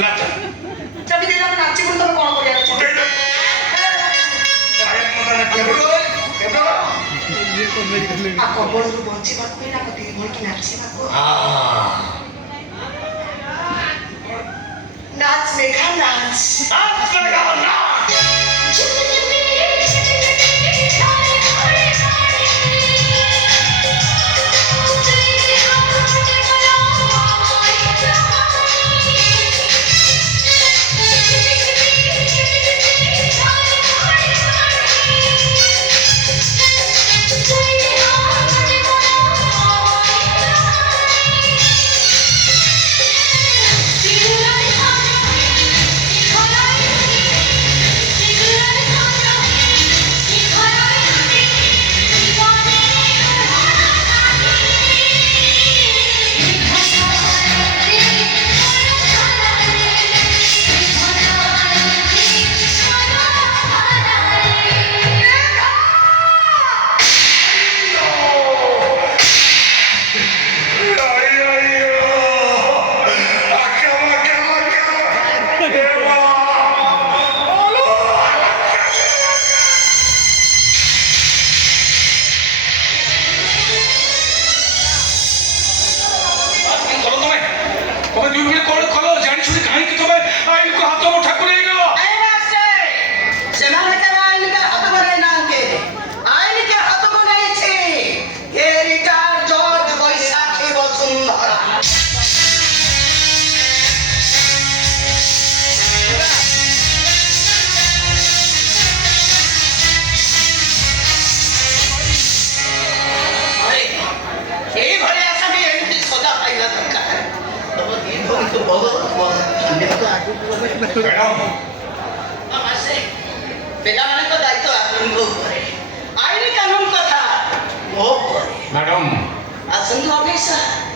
ନାଚ ଚାବି ଦେଲେ ଆମେ ନାଚିବୁ ତମେ କଣ କରିବା କବଳରୁ ବଞ୍ଚିବାକୁ ହେଲା ଦି ଭଉଣୀ ନାଚିବାକୁ नाच मेघा नाच नाच मेघा नाच ପିଲାମାନଙ୍କ ଦାୟିତ୍ୱ ଆପଣଙ୍କ ଉପରେ ଆଇନ କାନୁନ କଥା ମୋ ଉପରେ ମ୍ୟାଡାମ ଆସନ୍ତୁ ଅଫିସର